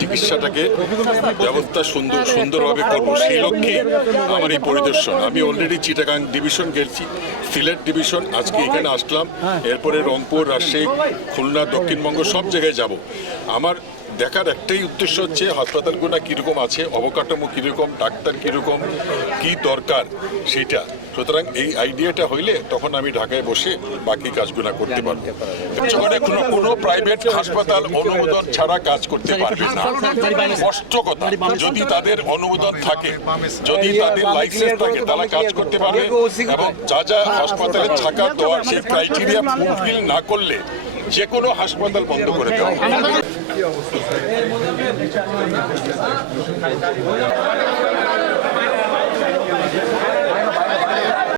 চিকিৎসাটাকে ব্যবস্থা সুন্দরভাবে করবো, সেই লক্ষ্যে আমার এই পরিদর্শন। আমি অলরেডি চিটাগাং ডিভিশন গেছি, সিলেট ডিভিশন, আজকে এখানে আসলাম, এরপরে রংপুর, রাজশাহী, খুলনা, দক্ষিণবঙ্গ সব জায়গায় যাব। আমার দেখার একটাই উদ্দেশ্য হচ্ছে হাসপাতালগুলো কীরকম আছে, অবকাঠামো কীরকম, ডাক্তার কীরকম, কী দরকার সেটা। সুতরাং এই আইডিয়াটা হইলে তখন আমি ঢাকায় বসে বাকি কাজগুলো করতে পারবো। কোনো প্রাইভেট হাসপাতাল অনুমোদন ছাড়া কাজ করতে পারবে না, স্পষ্ট কথা। যদি তাদের অনুমোদন থাকে, যদি তাদের লাইসেন্স থাকে, তারা কাজ করতে পারবে। এবং যা যা হাসপাতালে থাকা দেওয়ার সেই ক্রাইটেরিয়া ফুলফিল না করলে যে কোনো হাসপাতাল বন্ধ করে দেওয়া হবে।